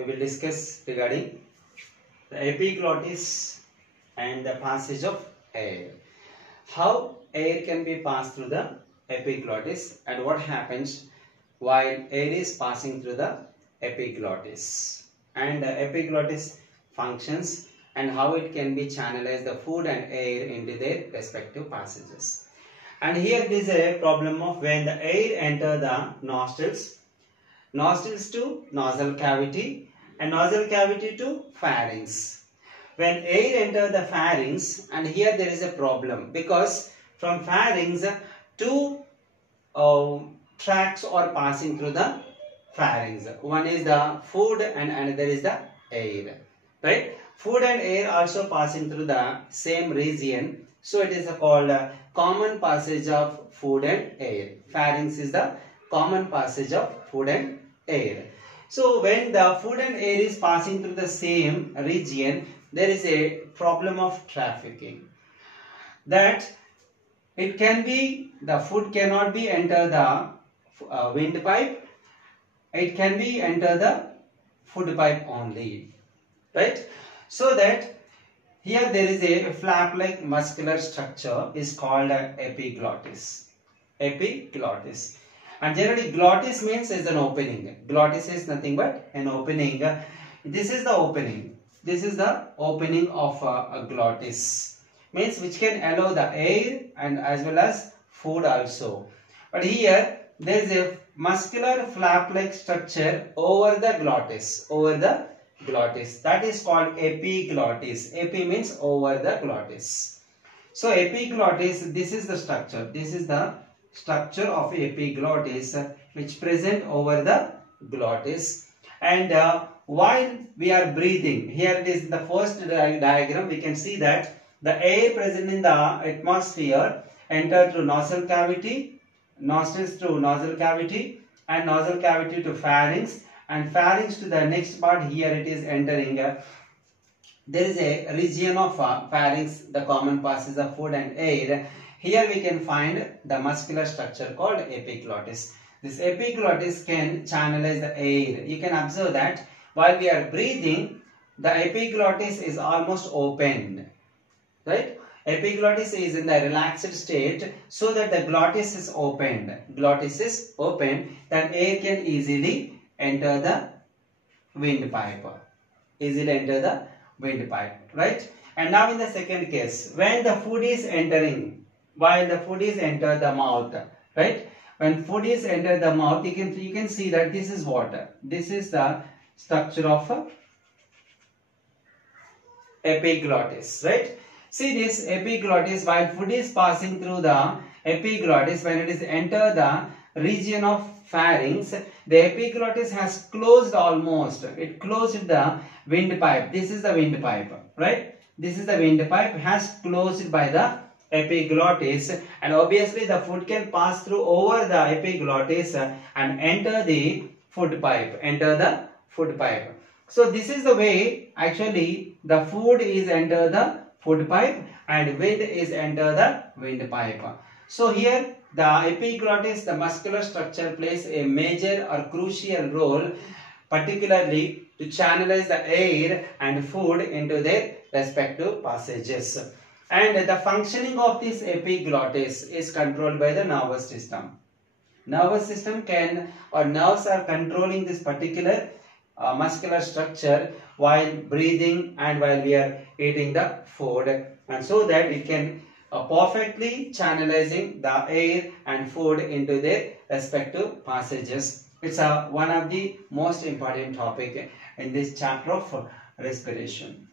we will discuss regarding the epiglottis and the passage of air. How air can be passed through the epiglottis and what happens while air is passing through the epiglottis, and the epiglottis functions and how it can be channelized the food and air into their respective passages. And here it is a problem of when the air enter the nostrils to nasal cavity and nasal cavity to pharynx. When air enter the pharynx, and here there is a problem because from pharynx two tracks are passing through the pharynx. One is the food and another is the air, right? Food and air also passing through the same region, so it is called a common passage of food and air. Pharynx is the common passage of food and air. So when the food and air is passing through the same region, there is a problem of trafficking. That it can be, the food cannot be enter the windpipe, it can be enter the food pipe only, right? So that here there is a flap-like muscular structure is called epiglottis. Epiglottis. And generally glottis means is an opening. Glottis is nothing but an opening. This is the opening. This is the opening of a glottis. Means which can allow the air and as well as food also. But here there is a muscular flap-like structure over the glottis. Over the glottis. That is called epiglottis. Epi means over the glottis. So epiglottis, this is the structure. This is the structure of epiglottis which present over the glottis. And while we are breathing, here it is the first diagram, we can see that the air present in the atmosphere enter through nasal cavity, nostrils through nasal cavity, and nasal cavity to pharynx, and pharynx to the next part. Here it is entering. There is a region of pharynx, the common passes of food and air. Here we can find the muscular structure called epiglottis. This epiglottis can channelize the air. You can observe that while we are breathing, the epiglottis is almost opened, right? Epiglottis is in the relaxed state so that the glottis is opened. Glottis is open, then air can easily enter the windpipe. Easily enter the windpipe, right? And now in the second case, when the food is entering, while the food is enter the mouth, right? When food is enter the mouth, you can see that this is water. This is the structure of epiglottis, right? See this epiglottis, while food is passing through the epiglottis, when it is enter the region of pharynx, the epiglottis has closed almost. It closed the windpipe. This is the windpipe, right? This is the windpipe has closed by the epiglottis, and obviously the food can pass through over the epiglottis and enter the food pipe. Enter the food pipe. So this is the way actually the food is enter the food pipe and wind is enter the windpipe. So here the epiglottis, the muscular structure, plays a major or crucial role, particularly to channelize the air and food into their respective passages. And the functioning of this epiglottis is controlled by the nervous system. Nervous system can, or nerves are controlling this particular muscular structure while breathing and while we are eating the food, and so that it can perfectly channelizing the air and food into their respective passages. It's one of the most important topic in this chapter of respiration.